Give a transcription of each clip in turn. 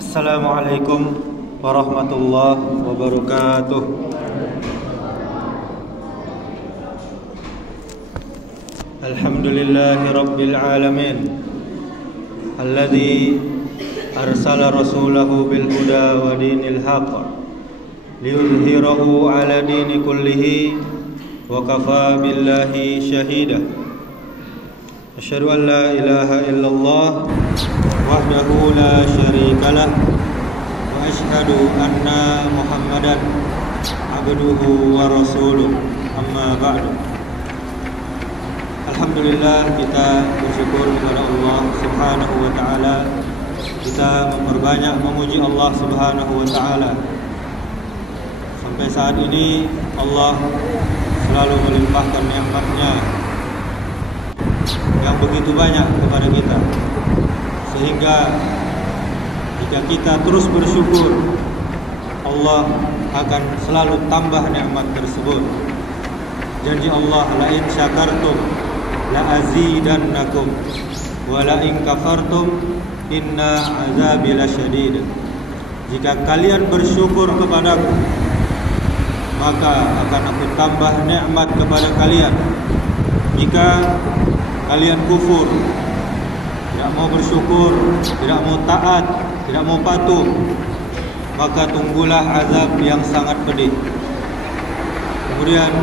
Assalamualaikum warahmatullahi wabarakatuh. Alhamdulillahi rabbil alamin, alladzi arsala rasulahu bil huda wa dinil haqq liyudhhirahu ala dini kullihi wa kafa billahi shahida. Asyhadu an la ilaha illallah wahdahu la syarikalah wa asyhadu anna Muhammadan abduhu wa rasuluh, amma ba'du. Alhamdulillah, kita bersyukur kepada Allah Subhanahu wa taala. Kita memperbanyak memuji Allah Subhanahu wa taala. Sampai saat ini Allah selalu melimpahkan nikmat-Nya yang begitu banyak kepada kita, sehingga jika kita terus bersyukur, Allah akan selalu tambah nikmat tersebut. Janji Allah, la in syakartum la azidannakum wa la in kafartum inna azabi lasyadid. Jika kalian bersyukur kepadaku, maka akan aku tambah nikmat kepada kalian. Jika kalian kufur, tidak mau bersyukur, tidak mau taat, tidak mau patuh, maka tunggulah azab yang sangat pedih. Kemudian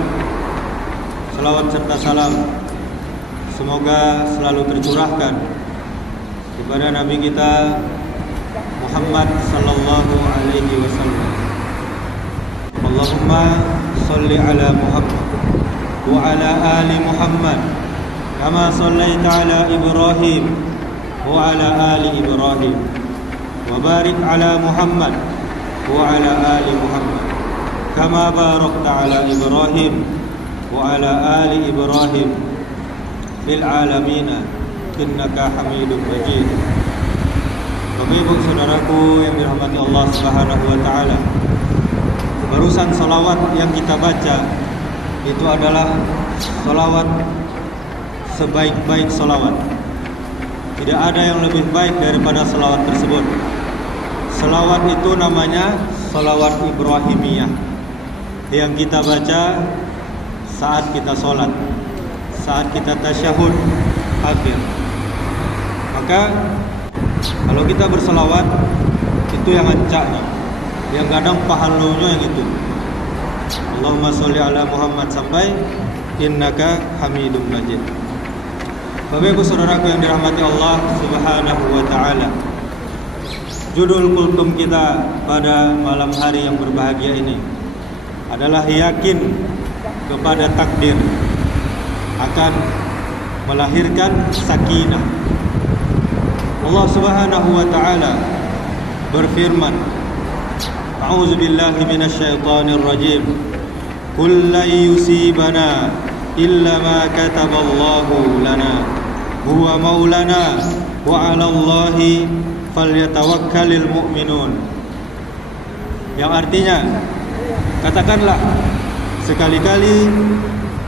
salawat serta salam semoga selalu tercurahkan kepada Nabi kita Muhammad sallallahu alaihi wasallam. Allahumma shalli ala Muhammad wa ala ali Muhammad kama shallaita ala Ibrahim wa ala ali Ibrahim wa barik ala Muhammad wa ala ali Muhammad kama barakta ala Ibrahim wa ala ali Ibrahim fil alamin innaka Hamidum Majid. Bapak Ibu saudaraku yang dirahmati Allah Subhanahu wa taala, barusan salawat yang kita baca itu adalah salawat sebaik-baik salawat. Tidak ada yang lebih baik daripada salawat tersebut. Salawat itu namanya salawat Ibrahimiyah, yang kita baca saat kita sholat, saat kita tasyahud akhir. Maka kalau kita bersalawat, itu yang ancaknya, yang kadang pahalanya yang itu, Allahumma sholli ala Muhammad sampai innaka Hamidum Majid. Bapak Ibu saudaraku yang dirahmati Allah Subhanahu wa taala, judul kultum kita pada malam hari yang berbahagia ini adalah yakin kepada takdir akan melahirkan sakinah. Allah Subhanahu wa taala berfirman, A'udzubillahi minasyaitonir rajim. Qul la yusibana illa ma kataballahu lana huwa maulana wa 'alallahi falyatawakkalul mu'minun. Yang artinya, katakanlah, sekali-kali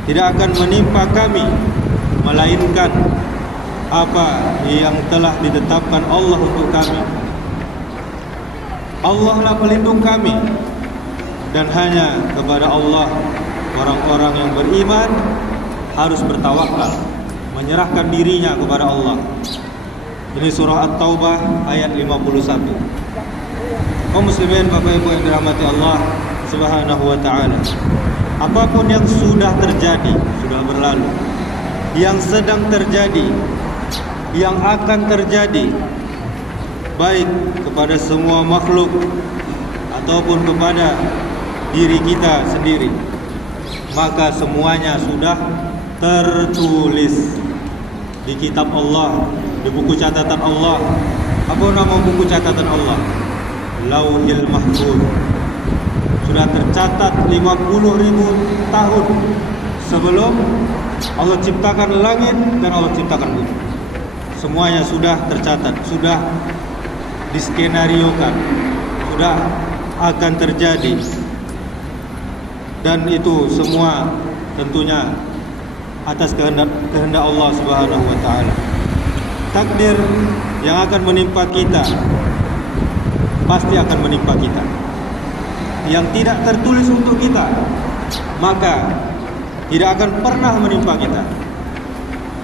tidak akan menimpa kami melainkan apa yang telah ditetapkan Allah untuk kami. Allah lah pelindung kami, dan hanya kepada Allah orang-orang yang beriman harus bertawakal, menyerahkan dirinya kepada Allah. Ini surah At-Taubah ayat 51. Kaum muslimin, Bapak Ibu yang dirahmati Allah Subhanahu wa taala, apapun yang sudah terjadi, sudah berlalu, yang sedang terjadi, yang akan terjadi, baik kepada semua makhluk ataupun kepada diri kita sendiri, maka semuanya sudah tertulis di kitab Allah, di buku catatan Allah. Apa nama buku catatan Allah? Lauhil Mahfuz. Sudah tercatat 50.000 tahun sebelum Allah ciptakan langit dan Allah ciptakan bumi. Semuanya sudah tercatat, sudah diskenariokan, sudah akan terjadi. Dan itu semua tentunya atas kehendak Allah Subhanahu wa taala. Takdir yang akan menimpa kita pasti akan menimpa kita. Yang tidak tertulis untuk kita, maka tidak akan pernah menimpa kita.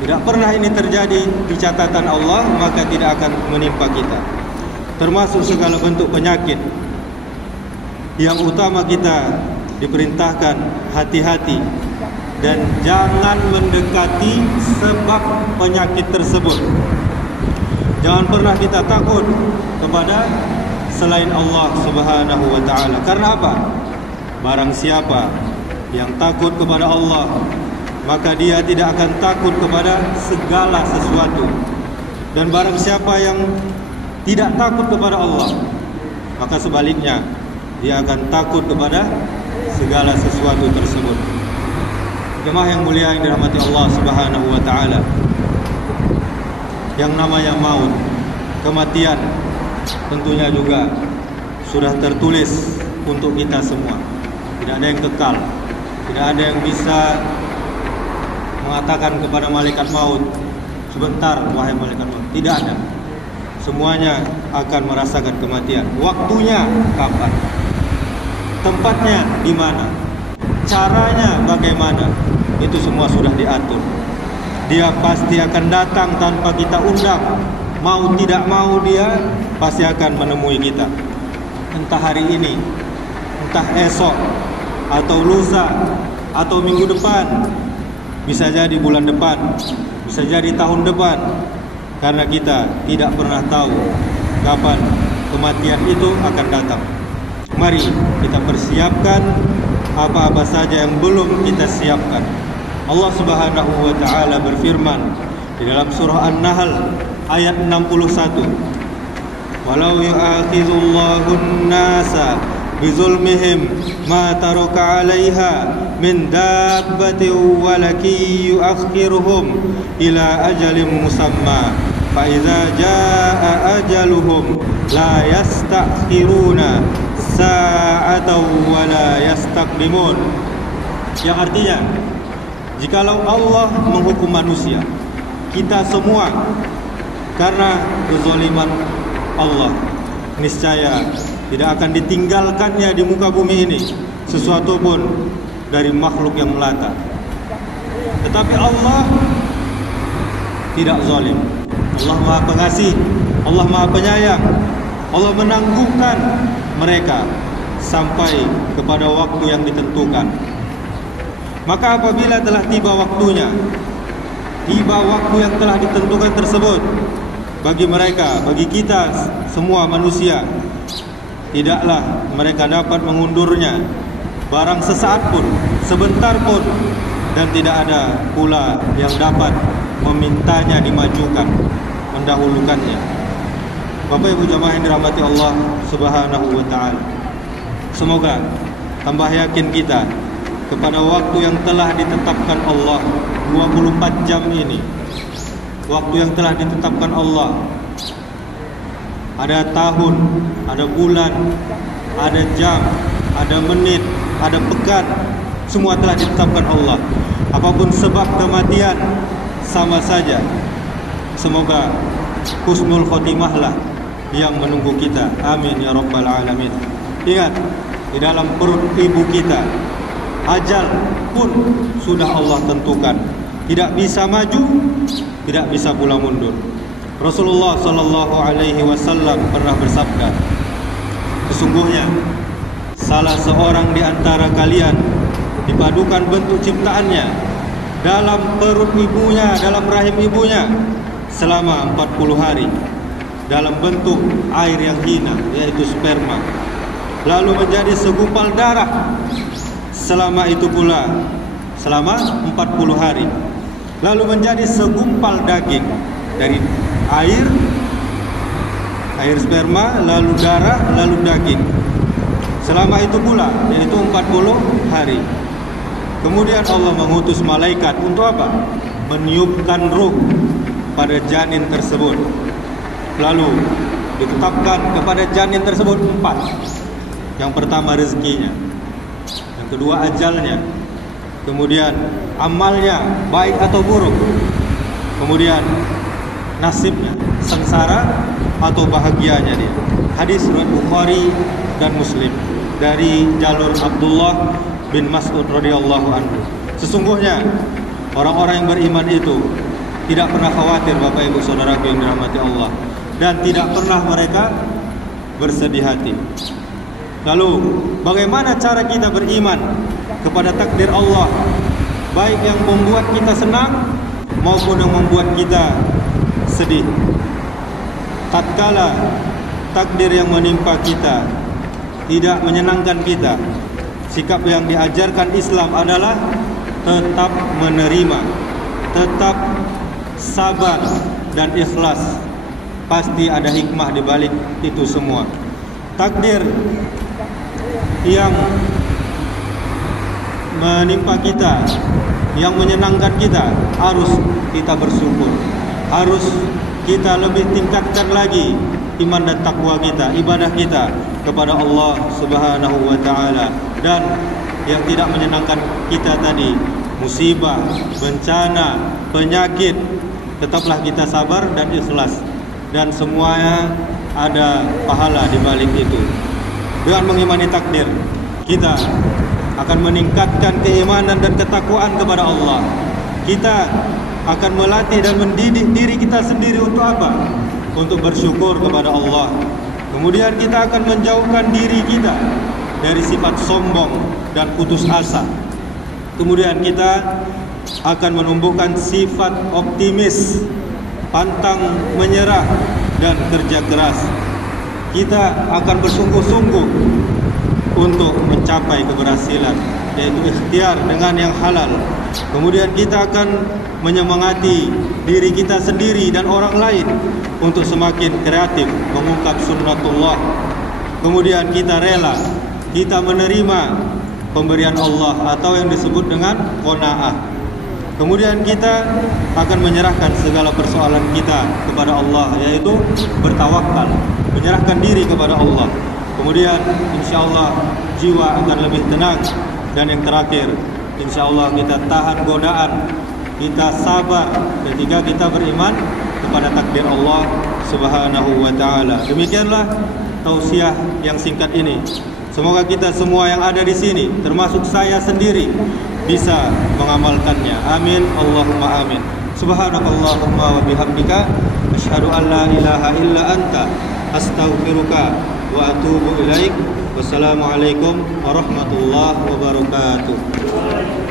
Tidak pernah ini terjadi di catatan Allah, maka tidak akan menimpa kita. Termasuk segala bentuk penyakit. Yang utama kita diperintahkan hati-hati dan jangan mendekati sebab penyakit tersebut. Jangan pernah kita takut kepada selain Allah Subhanahu wa ta'ala. Karena apa? Barang siapa yang takut kepada Allah, maka dia tidak akan takut kepada segala sesuatu. Dan barang siapa yang tidak takut kepada Allah, maka sebaliknya dia akan takut kepada segala sesuatu tersebut. Jemaah yang mulia yang dirahmati Allah Subhanahu wa ta'ala, yang namanya maut, kematian, tentunya juga sudah tertulis untuk kita semua. Tidak ada yang kekal. Tidak ada yang bisa mengatakan kepada malaikat maut, sebentar wahai malaikat maut. Tidak ada. Semuanya akan merasakan kematian. Waktunya kapan? Tempatnya di mana? Caranya bagaimana? Itu semua sudah diatur. Dia pasti akan datang tanpa kita undang. Mau tidak mau dia pasti akan menemui kita. Entah hari ini, entah esok, atau lusa, atau minggu depan, bisa jadi bulan depan, bisa jadi tahun depan. Karena kita tidak pernah tahu kapan kematian itu akan datang. Mari kita persiapkan apa-apa saja yang belum kita siapkan. Allah Subhanahu wa ta'ala berfirman di dalam surah An-Nahl ayat 61, walau yu'akhidullahu an-nasa bizulmihim ma taraka 'alaiha min dabbatin walakin yu'akhiruhum ila ajalin musamma fa idza jaa ajaluhum la yastakhiruna sa'atan wa la yastaqdimun. Yang artinya, jikalau Allah menghukum manusia, kita semua karena kezaliman Allah, niscaya tidak akan ditinggalkannya di muka bumi ini sesuatu pun dari makhluk yang melata. Tetapi Allah tidak zalim. Allah Maha Pengasih, Allah Maha Penyayang. Allah menangguhkan mereka sampai kepada waktu yang ditentukan. Maka apabila telah tiba waktunya, tiba waktu yang telah ditentukan tersebut, bagi mereka, bagi kita semua manusia, tidaklah mereka dapat mengundurnya barang sesaat pun, sebentar pun, dan tidak ada pula yang dapat memintanya dimajukan, mendahulukannya. Bapak Ibu jamaah yang dirahmati Allah Subhanahu wa ta'ala, semoga tambah yakin kita kepada waktu yang telah ditetapkan Allah 24 jam ini. Waktu yang telah ditetapkan Allah, ada tahun, ada bulan, ada jam, ada menit, ada pekan, semua telah ditetapkan Allah. Apapun sebab kematian, sama saja. Semoga husnul khotimahlah yang menunggu kita. Amin ya rabbal alamin. Ingat, di dalam perut ibu kita, ajal pun sudah Allah tentukan. Tidak bisa maju, tidak bisa pula mundur. Rasulullah sallallahu alaihi wasallam pernah bersabda, sesungguhnya salah seorang di antara kalian dipadukan bentuk ciptaannya dalam perut ibunya, dalam rahim ibunya selama 40 hari dalam bentuk air yang hina, yaitu sperma, lalu menjadi segumpal darah selama itu pula selama 40 hari, lalu menjadi segumpal daging dari air sperma, lalu darah, lalu daging selama itu pula, yaitu 40 hari. Kemudian Allah mengutus malaikat untuk apa? Meniupkan ruh pada janin tersebut. Lalu ditetapkan kepada janin tersebut 4. Yang pertama rezekinya, yang kedua ajalnya, kemudian amalnya baik atau buruk, kemudian nasibnya, sengsara atau bahagianya dia. Hadis riwayat Bukhari dan Muslim dari jalur Abdullah bin Mas'ud radhiyallahu anhu. Sesungguhnya orang-orang yang beriman itu tidak pernah khawatir, Bapak Ibu Saudaraku yang dirahmati Allah, dan tidak pernah mereka bersedih hati. Lalu bagaimana cara kita beriman kepada takdir Allah, baik yang membuat kita senang maupun yang membuat kita sedih? Tatkala takdir yang menimpa kita tidak menyenangkan kita, sikap yang diajarkan Islam adalah tetap menerima, tetap sabar dan ikhlas. Pasti ada hikmah di balik itu semua. Takdir yang menimpa kita, yang menyenangkan kita, harus kita bersyukur. Harus kita lebih tingkatkan lagi iman dan takwa kita, ibadah kita kepada Allah Subhanahu wa taala. Dan yang tidak menyenangkan kita tadi, musibah, bencana, penyakit, tetaplah kita sabar dan ikhlas, dan semuanya ada pahala di balik itu. Dengan mengimani takdir, kita akan meningkatkan keimanan dan ketakwaan kepada Allah. Kita akan melatih dan mendidik diri kita sendiri untuk apa? Untuk bersyukur kepada Allah. Kemudian kita akan menjauhkan diri kita dari sifat sombong dan putus asa. Kemudian kita akan menumbuhkan sifat optimis, pantang menyerah, dan kerja keras. Kita akan bersungguh-sungguh untuk mencapai keberhasilan, yaitu ikhtiar dengan yang halal. Kemudian kita akan menyemangati diri kita sendiri dan orang lain untuk semakin kreatif mengungkap sunnatullah. Kemudian kita rela, kita menerima pemberian Allah atau yang disebut dengan qanaah. Kemudian kita akan menyerahkan segala persoalan kita kepada Allah, yaitu bertawakal, menyerahkan diri kepada Allah. Kemudian insya Allah jiwa akan lebih tenang. Dan yang terakhir, insya Allah kita tahan godaan, kita sabar ketika kita beriman kepada takdir Allah Subhanahu wa ta'ala. Demikianlah tausiah yang singkat ini. Semoga kita semua yang ada di sini, termasuk saya sendiri, bisa mengamalkannya. Amin, Allahumma amin. Subhanakallahumma wa bihamdika, asyhadu an la ilaha illa anta, astaghfiruka wa atubu ilaik. Wassalamualaikum warahmatullahi wabarakatuh.